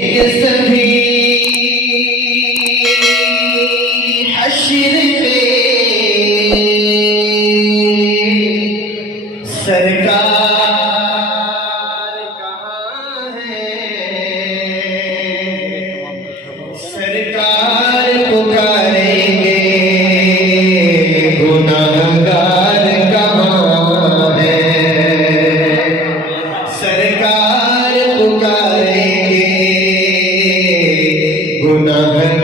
ये सभी हश्र में सरकार कहाँ है? सरकार पुकारेंगे गुनाहगार कहाँ है? सरकार पुकारेंगे गुनाहगार